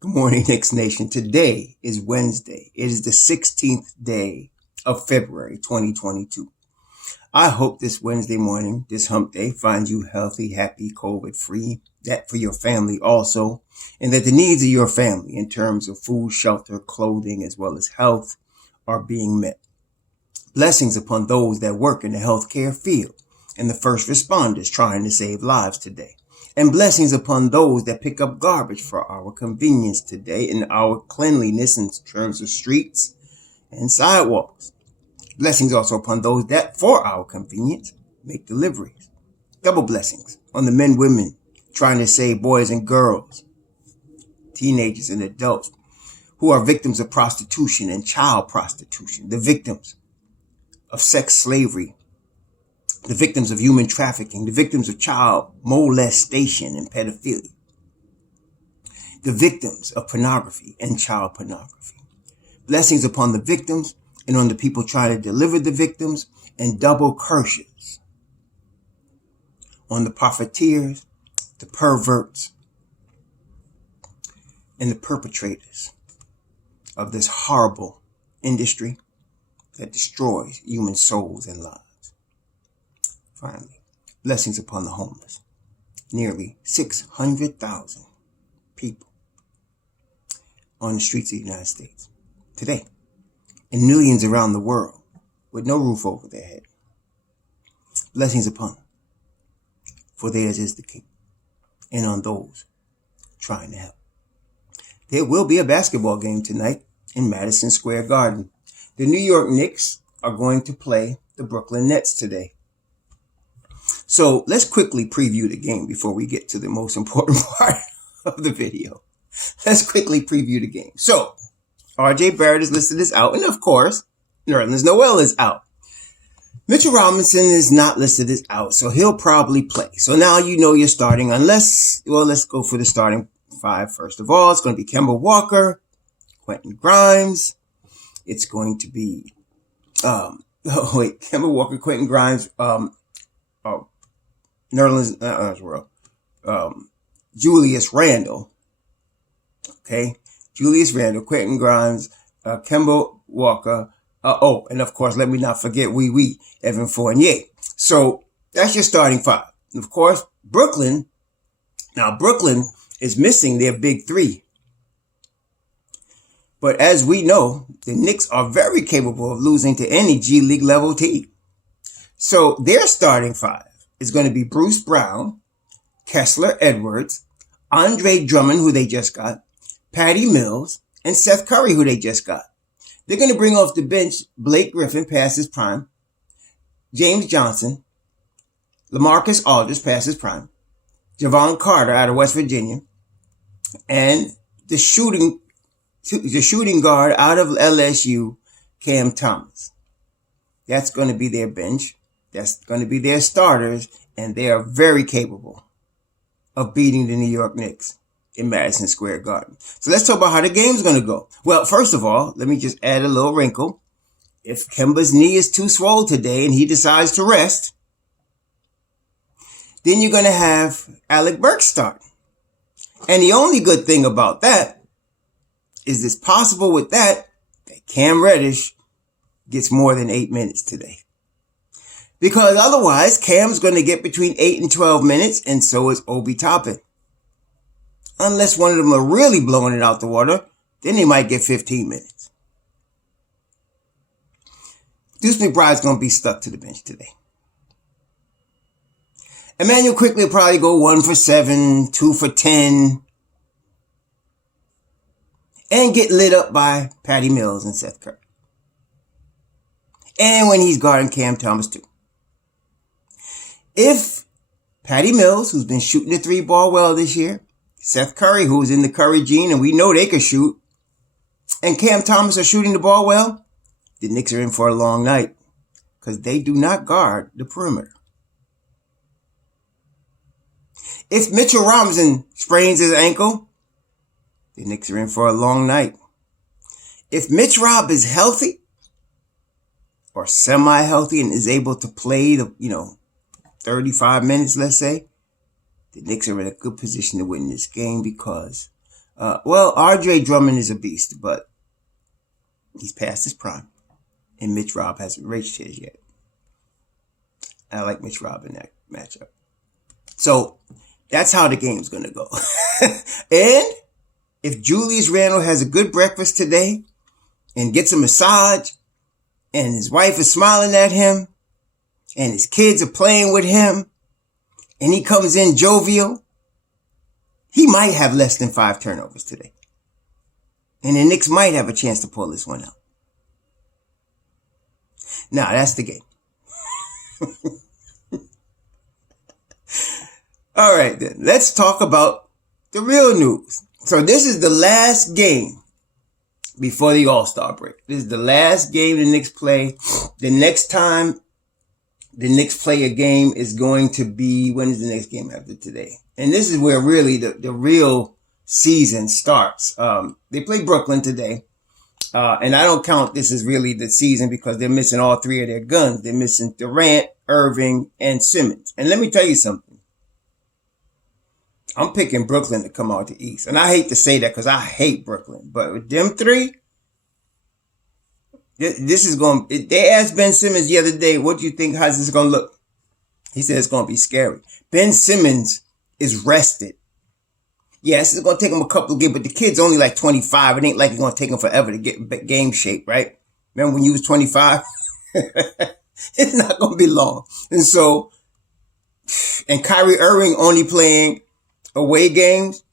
Good morning, Knicks Nation. Today is Wednesday. It is the 16th day of February 2022. I hope this Wednesday morning, this hump day, finds you healthy, happy, COVID free, that for your family also, and that the needs of your family in terms of food, shelter, clothing, as well as health are being met. Blessings upon those that work in the healthcare field and the first responders trying to save lives today. And blessings upon those that pick up garbage for our convenience today and our cleanliness in terms of streets and sidewalks. Blessings also upon those that, for our convenience, make deliveries. Double blessings on the men, women trying to save boys and girls, teenagers and adults who are victims of prostitution and child prostitution, the victims of sex slavery, the victims of human trafficking, the victims of child molestation and pedophilia, the victims of pornography and child pornography. Blessings upon the victims and on the people trying to deliver the victims, and double curses on the profiteers, the perverts, and the perpetrators of this horrible industry that destroys human souls and lives. Finally, blessings upon the homeless. Nearly 600,000 people on the streets of the United States today, and millions around the world with no roof over their head. Blessings upon them, for theirs is the kingdom, and on those trying to help. There will be a basketball game tonight in Madison Square Garden. The New York Knicks are going to play the Brooklyn Nets today. So let's quickly preview the game before we get to the most important part of the video. Let's quickly preview the game. So RJ Barrett is listed as out, and of course, Nerlens Noel is out. Mitchell Robinson is not listed as out, so he'll probably play. So now you know you're starting, let's go for the starting five first of all. It's going to be Kemba Walker, Quentin Grimes. It's going to be, Kemba Walker, Quentin Grimes, Nerlens, Julius Randle. Okay. Julius Randle, Quentin Grimes, Kemba Walker. And of course, let me not forget Evan Fournier. So that's your starting five. And of course, Brooklyn is missing their big three. But as we know, the Knicks are very capable of losing to any G League level team. So their starting five is going to be Bruce Brown, Kessler Edwards, Andre Drummond, who they just got, Patty Mills, and Seth Curry, who they just got. They're going to bring off the bench Blake Griffin past his prime, James Johnson, LaMarcus Aldridge past his prime, Javon Carter out of West Virginia, and the shooting guard out of LSU, Cam Thomas. That's going to be their bench. That's going to be their starters, and they are very capable of beating the New York Knicks in Madison Square Garden. So let's talk about how the game's going to go. Well, first of all, let me just add a little wrinkle. If Kemba's knee is too swollen today and he decides to rest, then you're going to have Alec Burks start. And the only good thing about that is it's possible with that Cam Reddish gets more than 8 minutes today. Because otherwise, Cam's going to get between 8 and 12 minutes, and so is Obi Toppin. Unless one of them are really blowing it out the water, then they might get 15 minutes. Deuce McBride's going to be stuck to the bench today. Emmanuel Quickley will probably go 1 for 7, 2 for 10, and get lit up by Patty Mills and Seth Curry. And when he's guarding Cam Thomas too. If Patty Mills, who's been shooting the three ball well this year, Seth Curry, who's in the Curry gene, and we know they can shoot, and Cam Thomas are shooting the ball well, the Knicks are in for a long night because they do not guard the perimeter. If Mitchell Robinson sprains his ankle, the Knicks are in for a long night. If Mitch Rob is healthy or semi-healthy and is able to play 35 minutes, let's say, the Knicks are in a good position to win this game because Well, RJ Drummond is a beast, but he's past his prime. And Mitch Rob hasn't reached his yet. I like Mitch Rob in that matchup. So that's how the game's going to go. And if Julius Randle has a good breakfast today and gets a massage and his wife is smiling at him and his kids are playing with him and he comes in jovial, he might have less than 5 turnovers today. And the Knicks might have a chance to pull this one out. Now, that's the game. All right, then. Let's talk about the real news. So this is the last game before the All-Star break. This is the last game the Knicks play. The next time the Knicks play a game is going to be, when is the next game after today? And this is where really the real season starts. They play Brooklyn today. And I don't count this as really the season because they're missing all 3 of their guns. They're missing Durant, Irving, and Simmons. And let me tell you something. I'm picking Brooklyn to come out the East. And I hate to say that because I hate Brooklyn. But with them 3, this is going to... They asked Ben Simmons the other day, what do you think, how's this going to look? He said it's going to be scary. Ben Simmons is rested. Yes, it's going to take him a couple of games, but the kid's only like 25. It ain't like it's going to take him forever to get game shape, right? Remember when you was 25? It's not going to be long. And so, and Kyrie Irving only playing away games.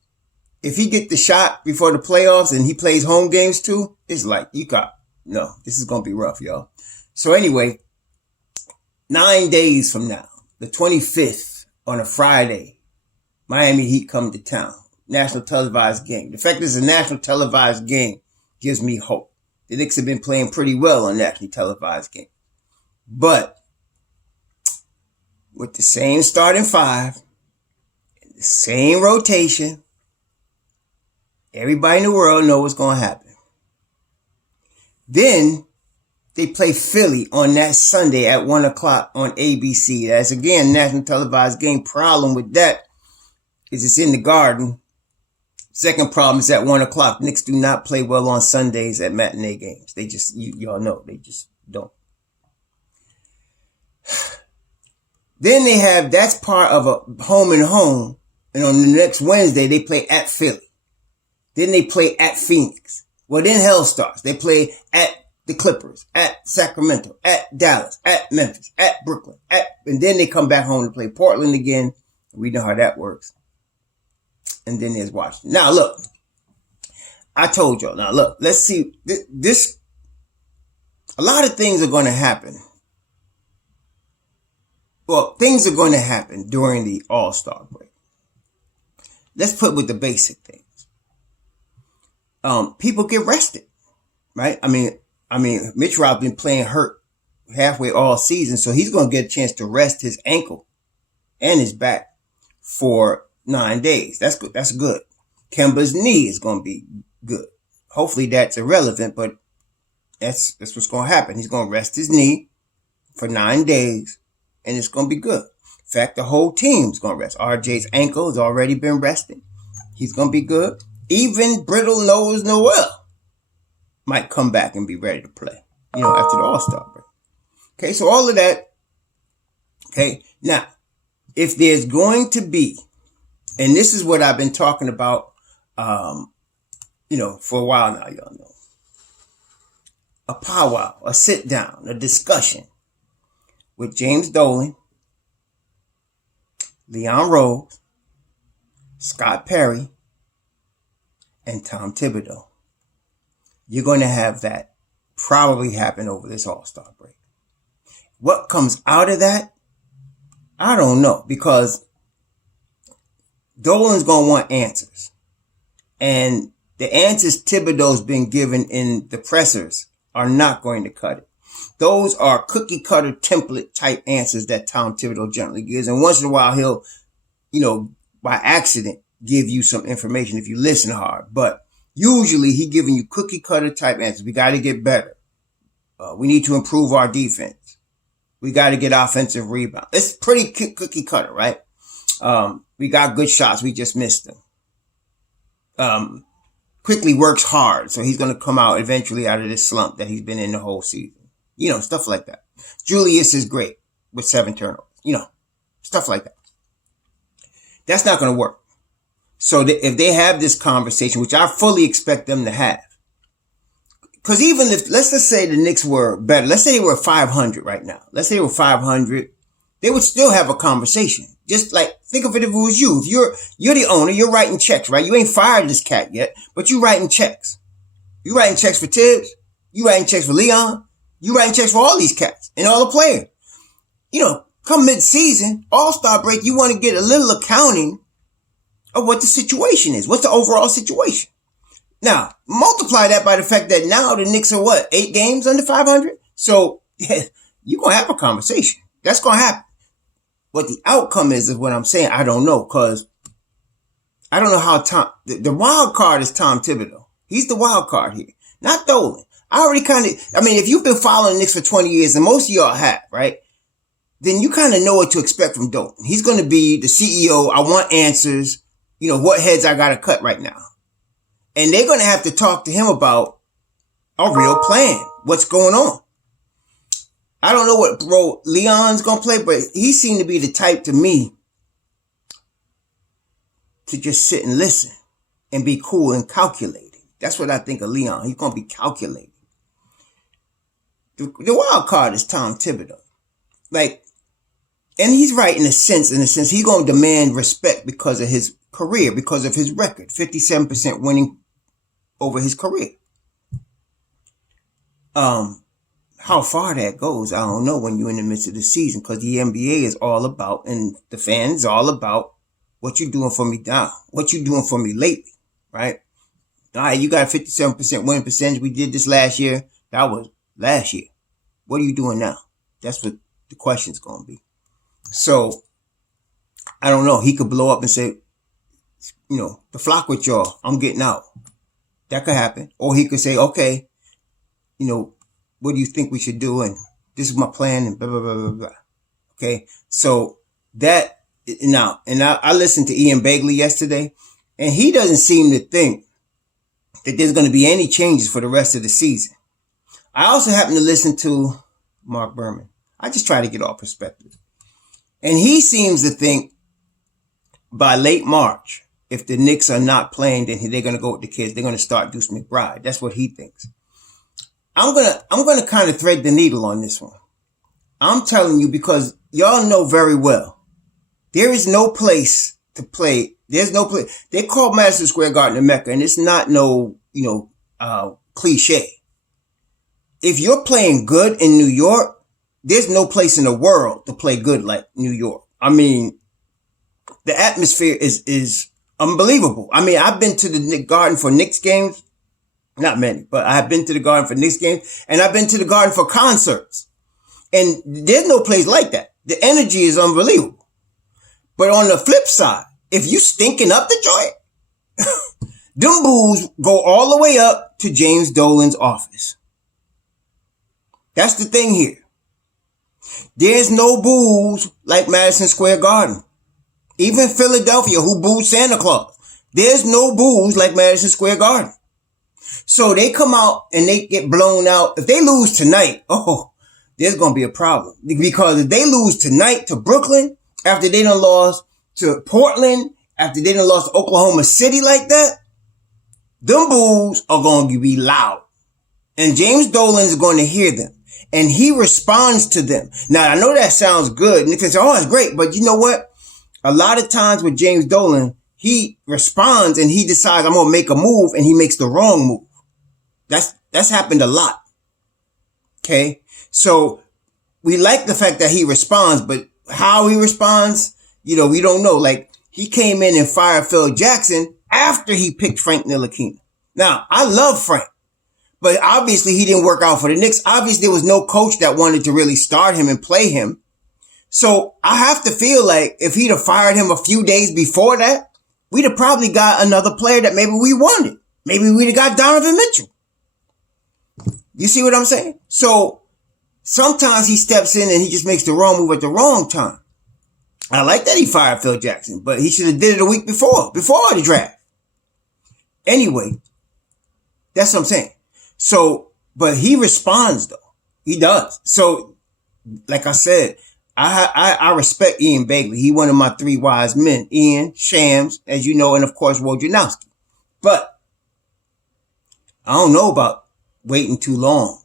If he get the shot before the playoffs and he plays home games too, it's like, no, this is going to be rough, y'all. So anyway, 9 days from now, the 25th on a Friday, Miami Heat come to town. National televised game. The fact that it's a national televised game gives me hope. The Knicks have been playing pretty well on nationally televised game. But with the same starting 5, the same rotation, everybody in the world knows what's going to happen. Then they play Philly on that Sunday at 1 o'clock on ABC. That's again national televised game. Problem with that is it's in the Garden. Second problem is at 1 o'clock. Knicks do not play well on Sundays at matinee games. They just, y'all know, they just don't. Then they have, that's part of a home and home. And on the next Wednesday, they play at Philly. Then they play at Phoenix. Well, then hell starts. They play at the Clippers, at Sacramento, at Dallas, at Memphis, at Brooklyn, and then they come back home to play Portland again. We know how that works. And then there's Washington. Now, look, I told y'all. Now, look, let's see. This, a lot of things are going to happen. Well, things are going to happen during the All-Star break. Let's put with the basic things. People get rested, right? I mean, Mitch Rob's been playing hurt halfway all season, so he's going to get a chance to rest his ankle and his back for 9 days. That's good. That's good. Kemba's knee is going to be good. Hopefully that's irrelevant, but that's what's going to happen. He's going to rest his knee for 9 days, and it's going to be good. In fact, the whole team's going to rest. RJ's ankle has already been resting. He's going to be good. Even brittle nose Noel might come back and be ready to play, after the All-Star break. Okay, so all of that. Okay, now, if there's going to be, and this is what I've been talking about, for a while now, y'all know. A powwow, a sit down, a discussion with James Dolan, Leon Rose, Scott Perry, and Tom Thibodeau. You're going to have that probably happen over this All-Star break. What comes out of that? I don't know, because Dolan's going to want answers. And the answers Thibodeau's been given in the pressers are not going to cut it. Those are cookie cutter template type answers that Tom Thibodeau generally gives. And once in a while, he'll, by accident, give you some information if you listen hard. But usually he giving you cookie cutter type answers. We got to get better. We need to improve our defense. We got to get offensive rebound. It's pretty cookie cutter, right? We got good shots. We just missed them. quickly works hard, so he's going to come out eventually out of this slump that he's been in the whole season. Stuff like that. Julius is great with 7 turnovers. Stuff like that. That's not going to work. So if they have this conversation, which I fully expect them to have, because even if, let's just say the Knicks were better, let's say they were 500 right now. Let's say they were 500, they would still have a conversation. Just like, think of it if it was you. If you're the owner, you're writing checks, right? You ain't fired this cat yet, but you writing checks. You writing checks for Tibbs. You writing checks for Leon. You writing checks for all these cats and all the players. Come mid-season, All-Star break, you want to get a little accounting of what the situation is. What's the overall situation? Now, multiply that by the fact that now the Knicks are 8 games under 500? So, yeah, you're going to have a conversation. That's going to happen. What the outcome is what I'm saying, I don't know, because I don't know how the wild card is Tom Thibodeau. He's the wild card here, not Dolan. If you've been following Knicks for 20 years, and most of y'all have, right? Then you kind of know what to expect from Dolan. He's going to be the CEO. I want answers. What heads I got to cut right now. And they're going to have to talk to him about a real plan. What's going on? I don't know what role Leon's going to play, but he seemed to be the type to me to just sit and listen and be cool and calculating. That's what I think of Leon. He's going to be calculating. The wild card is Tom Thibodeau. And he's right in a sense, he's going to demand respect because of his career, because of his record, 57% winning over his career. How far that goes, I don't know when you're in the midst of the season, because the NBA is all about, and the fans all about, what you doing for me now, what you doing for me lately, right? All right, you got a 57% winning percentage. We did this last year. That was last year. What are you doing now? That's what the question's going to be. So, I don't know. He could blow up and say, the flock with y'all, I'm getting out. That could happen. Or he could say, okay, what do you think we should do? And this is my plan and blah, blah, blah, blah, blah. Okay. So that now, and I listened to Ian Begley yesterday, and he doesn't seem to think that there's going to be any changes for the rest of the season. I also happen to listen to Mark Berman. I just try to get all perspectives. And he seems to think by late March, if the Knicks are not playing, then they're going to go with the kids. They're going to start Deuce McBride. That's what he thinks. I'm going to kind of thread the needle on this one. I'm telling you, because y'all know very well, there is no place to play. There's no place. They call Madison Square Garden the Mecca, and it's not no, cliche. If you're playing good in New York, there's no place in the world to play good like New York. I mean, the atmosphere is unbelievable. I mean, I've been to the Garden for Knicks games. Not many, but I've been to the Garden for Knicks games, and I've been to the Garden for concerts. And there's no place like that. The energy is unbelievable. But on the flip side, if you stinking up the joint, them boos go all the way up to James Dolan's office. That's the thing here. There's no boos like Madison Square Garden. Even Philadelphia, who booed Santa Claus, there's no boos like Madison Square Garden. So they come out and they get blown out. If they lose tonight, there's going to be a problem. Because if they lose tonight to Brooklyn, after they done lost to Portland, after they done lost to Oklahoma City like that, them boos are going to be loud. And James Dolan is going to hear them. And he responds to them. Now, I know that sounds good. And you can say, it's great. But you know what? A lot of times with James Dolan, he responds and he decides, I'm going to make a move, and he makes the wrong move. That's happened a lot. Okay. So we like the fact that he responds, but how he responds, we don't know. Like, he came in and fired Phil Jackson after he picked Frank Ntilikina. Now, I love Frank, but obviously he didn't work out for the Knicks. Obviously there was no coach that wanted to really start him and play him. So I have to feel like if he'd have fired him a few days before that, we'd have probably got another player that maybe we wanted. Maybe we'd have got Donovan Mitchell. You see what I'm saying? So sometimes he steps in and he just makes the wrong move at the wrong time. I like that he fired Phil Jackson, but he should have did it a week before the draft. Anyway, That's what I'm saying. So, but he responds though. He does. So, like I said, I respect Ian Begley. He one of my three wise men. Ian, Shams, as you know, and of course Wojnarowski. But I don't know about waiting too long.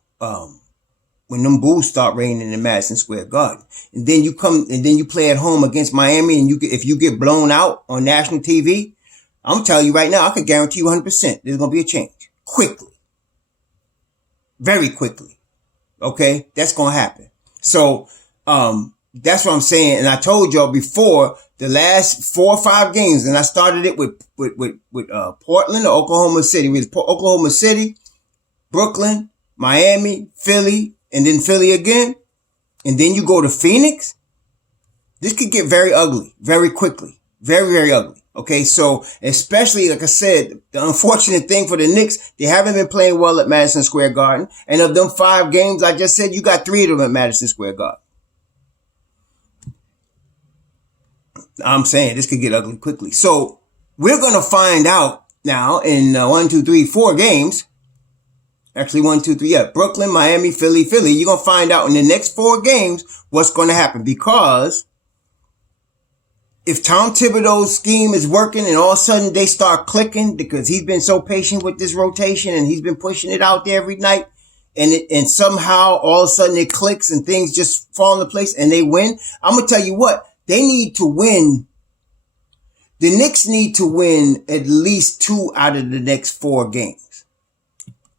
When them Bulls start raining in Madison Square Garden, and then you play at home against Miami, and if you get blown out on national TV, I'm telling you right now, I can guarantee you 100% there's gonna be a change quickly, very quickly. Okay, that's gonna happen. So that's what I'm saying. And I told y'all before the last 4 or 5 games, and I started it with Portland or Oklahoma City. With Oklahoma City, Brooklyn, Miami, Philly, and then Philly again, and then you go to Phoenix. This could get very ugly very quickly, very, very ugly. Okay, so especially, like I said, the unfortunate thing for the Knicks, they haven't been playing well at Madison Square Garden. And of them 5 games I just said, you got 3 of them at Madison Square Garden. I'm saying this could get ugly quickly. So we're going to find out now in 4 games. Actually, 1, 2, 3. Yeah, Brooklyn, Miami, Philly. You're going to find out in the next 4 games what's going to happen. Because if Tom Thibodeau's scheme is working and all of a sudden they start clicking because he's been so patient with this rotation and he's been pushing it out there every night, and somehow all of a sudden it clicks and things just fall into place and they win, I'm going to tell you what, they need to win. The Knicks need to win at least 2 out of the next 4 games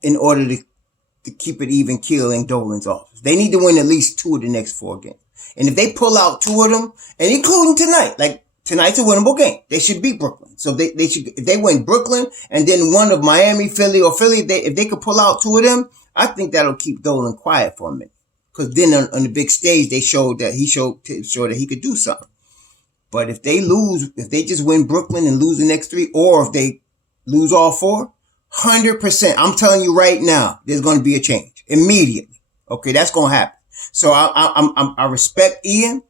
in order to keep it even keel in Dolan's office. They need to win at least 2 of the next 4 games. And if they pull out 2 of them, and including tonight, like tonight's a winnable game, they should beat Brooklyn. So they should, if they win Brooklyn and then one of Miami, Philly, if they could pull out 2 of them, I think that'll keep Dolan quiet for a minute. Because then on the big stage, they showed that he could do something. But if they lose, if they just win Brooklyn and lose the next 3, or if they lose all 4, 100%, I'm telling you right now, there's going to be a change immediately. Okay, that's going to happen. So I respect Ian,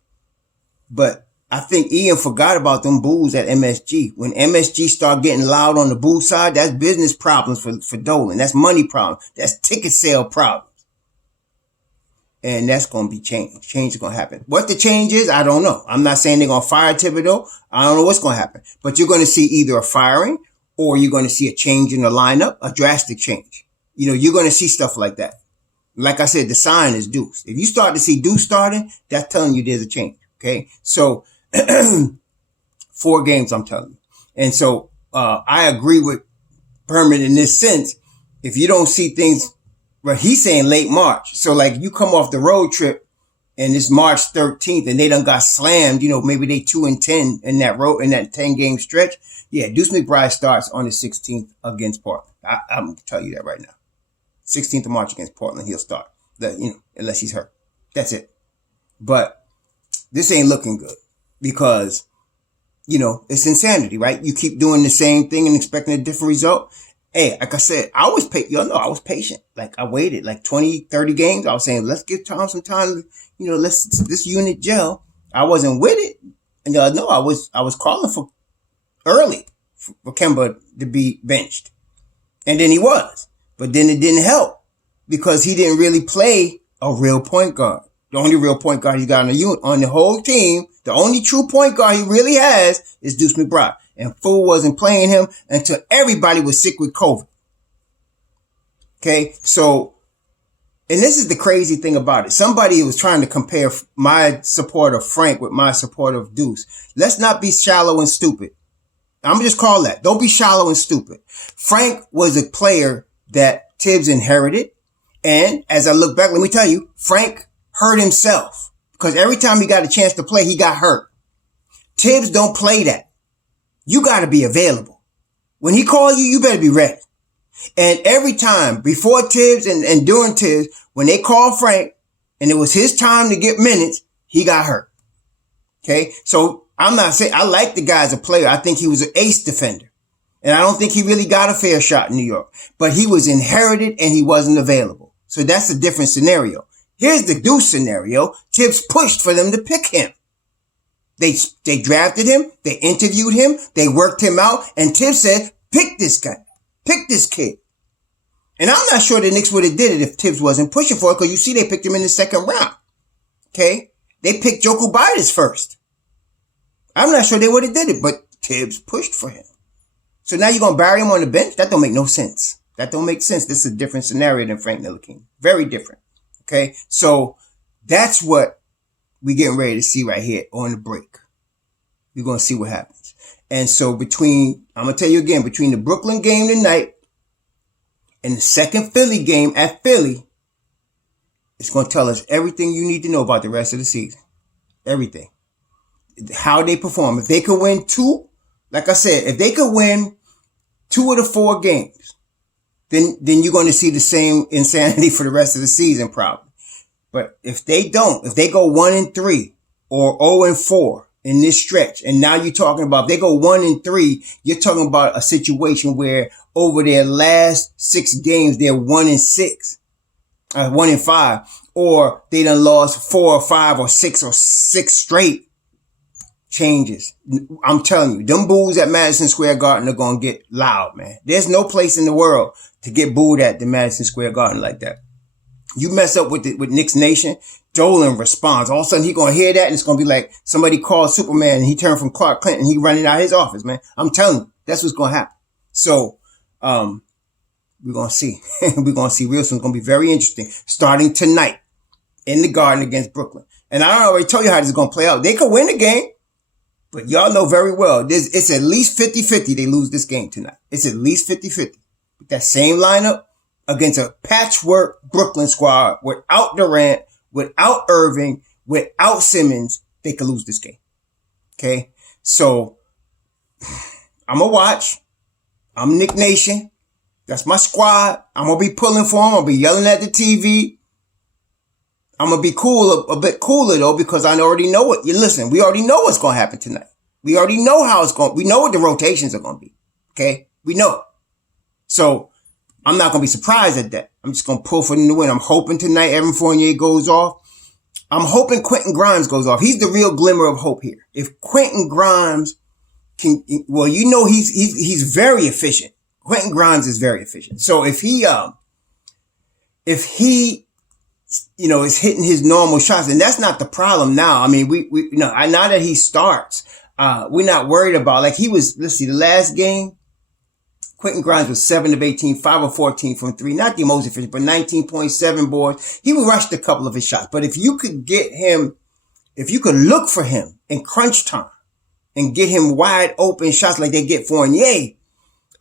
but I think Ian forgot about them Bulls at MSG. When MSG start getting loud on the Bull side, that's business problems for Dolan. That's money problems. That's ticket sale problems. And that's going to be changed. Change is going to happen. What the change is, I don't know. I'm not saying they're going to fire Thibodeau. I don't know what's going to happen. But you're going to see either a firing or you're going to see a change in the lineup, a drastic change. You know, you're going to see stuff like that. Like I said, the sign is Deuce. If you start to see Deuce starting, that's telling you there's a change. Okay. So 4 games, I'm telling you. And so, I agree with Berman in this sense. If you don't see things, well, he's saying late March. So like you come off the road trip and it's March 13th and they done got slammed, you know, maybe they 2-10 in that 10 game stretch. Yeah. Deuce McBride starts on the 16th against Portland. I'm going to tell you that right now. 16th of March against Portland, he'll start. Unless he's hurt. That's it. But this ain't looking good because, you know, it's insanity, right? You keep doing the same thing and expecting a different result. Hey, like I said, I was patient. Like I waited like 20, 30 games. I was saying, let's give Tom some time. You know, this unit gel. I wasn't with it. And y'all know I was calling for early for Kemba to be benched. And then he was. But then it didn't help because he didn't really play a real point guard. The only real point guard he's got on the whole team, the only true point guard he really has is Deuce McBride. And Fool wasn't playing him until everybody was sick with COVID. Okay, so, and this is the crazy thing about it. Somebody was trying to compare my support of Frank with my support of Deuce. Let's not be shallow and stupid. I'm going to just call that. Don't be shallow and stupid. Frank was a player that Tibbs inherited. And as I look back, let me tell you, Frank hurt himself because every time he got a chance to play, he got hurt. Tibbs don't play that. You got to be available. When he call you, you better be ready. And every time before Tibbs and during Tibbs, when they called Frank and it was his time to get minutes, he got hurt. Okay. So I'm not saying I like the guy as a player. I think he was an ace defender. And I don't think he really got a fair shot in New York, but he was inherited and he wasn't available. So that's a different scenario. Here's the Deuce scenario. Tibbs pushed for them to pick him. They drafted him. They interviewed him. They worked him out. And Tibbs said, pick this guy. Pick this kid. And I'm not sure the Knicks would have did it if Tibbs wasn't pushing for it, because you see they picked him in the second round. Okay? They picked Joku Bidas first. I'm not sure they would have did it, but Tibbs pushed for him. So now you're going to bury him on the bench? That don't make no sense. That don't make sense. This is a different scenario than Frank Ntilikina. Very different. Okay? So that's what we're getting ready to see right here on the break. We're going to see what happens. And so I'm going to tell you again, between the Brooklyn game tonight and the second Philly game at Philly, it's going to tell us everything you need to know about the rest of the season. Everything. How they perform. If they could win two, like I said, if they could win 2 of the 4 games, then you're going to see the same insanity for the rest of the season probably. But if they don't, if they go 1-3 or 0-4 in this stretch, and now you're talking about, if they go 1-3, you're talking about a situation where over their last 6 games, they're 1-6, 1-5, or they done lost 4 or 5 or 6 or 6 straight. Changes. I'm telling you, them boos at Madison Square Garden are going to get loud, man. There's no place in the world to get booed at the Madison Square Garden like that. You mess up with Knicks Nation, Dolan responds. All of a sudden, he going to hear that, and it's going to be like somebody called Superman, and he turned from Clark Kent, and he running out of his office, man. I'm telling you, that's what's going to happen. So, we're going to see. We're going to see real soon. It's going to be very interesting. Starting tonight in the Garden against Brooklyn. And I already told you how this is going to play out. They could win the game. But y'all know very well, it's at least 50-50 they lose this game tonight. It's at least 50-50. With that same lineup against a patchwork Brooklyn squad without Durant, without Irving, without Simmons, they could lose this game. Okay? So, I'm going to watch. I'm Knick Nation. That's my squad. I'm going to be pulling for them. I'm going to be yelling at the TV. I'm going to be cool, a bit cooler though, because I already know what, we already know what's going to happen tonight. We already know how it's going, we know what the rotations are going to be. Okay. We know. So I'm not going to be surprised at that. I'm just going to pull for them to win. I'm hoping tonight Evan Fournier goes off. I'm hoping Quentin Grimes goes off. He's the real glimmer of hope here. If Quentin Grimes can, well, he's very efficient. Quentin Grimes is very efficient. So if he is hitting his normal shots, and that's not the problem now. I mean, now that he starts, we're not worried about, like he was, let's see, the last game, Quentin Grimes was 7 of 18, 5 of 14 from 3, not the most efficient, but 19.7 boards. He rushed a couple of his shots, but if you could look for him in crunch time and get him wide open shots like they get Fournier,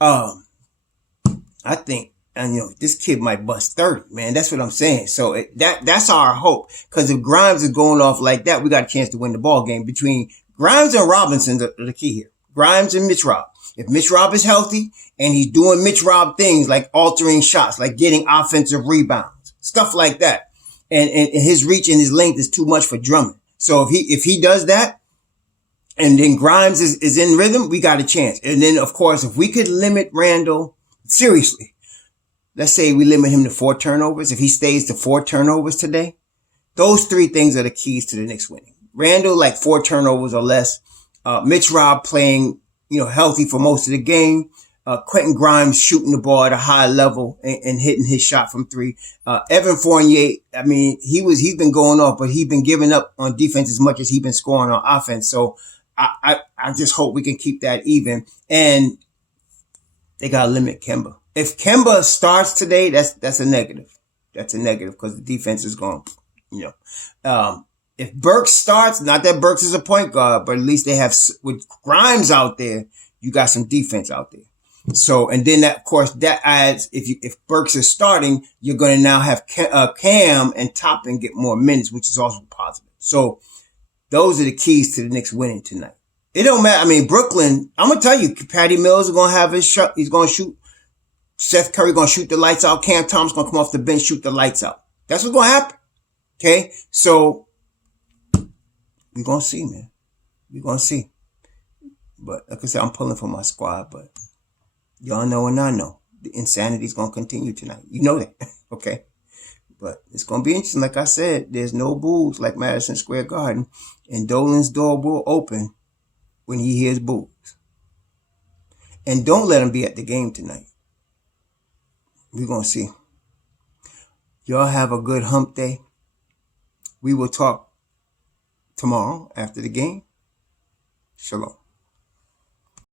I think, and this kid might bust 30, man. That's what I'm saying. So that's our hope. Cause if Grimes is going off like that, we got a chance to win the ball game. Between Grimes and Robinson, the key here. Grimes and Mitch Rob. If Mitch Rob is healthy and he's doing Mitch Rob things like altering shots, like getting offensive rebounds, stuff like that. And his reach and his length is too much for Drummond. So if he does that, and then Grimes is in rhythm, we got a chance. And then of course, if we could limit Randall, seriously, let's say we limit him to 4 turnovers. If he stays to 4 turnovers today, those 3 things are the keys to the Knicks winning. Randall, like 4 turnovers or less. Mitch Rob playing, healthy for most of the game. Quentin Grimes shooting the ball at a high level and hitting his shot from 3. Evan Fournier, I mean, he's been going off, but he's been giving up on defense as much as he's been scoring on offense. So I just hope we can keep that even. And they got to limit Kemba. If Kemba starts today, that's a negative. That's a negative because the defense is going, if Burks starts, not that Burks is a point guard, but at least they have, with Grimes out there, you got some defense out there. So, and then that, of course, that adds, if Burks is starting, you're going to now have Cam and Toppin get more minutes, which is also positive. So those are the keys to the Knicks winning tonight. It don't matter. I mean, Brooklyn, I'm going to tell you, Patty Mills is going to have his shot. He's going to shoot. Seth Curry going to shoot the lights out. Cam Thomas going to come off the bench, shoot the lights out. That's what's going to happen. Okay. So we're going to see, man. We're going to see. But like I said, I'm pulling for my squad, but y'all know and I know the insanity is going to continue tonight. You know that. Okay. But it's going to be interesting. Like I said, there's no boos like Madison Square Garden, and Dolan's door will open when he hears boos. And don't let him be at the game tonight. We're going to see. Y'all have a good hump day. We will talk tomorrow after the game. Shalom.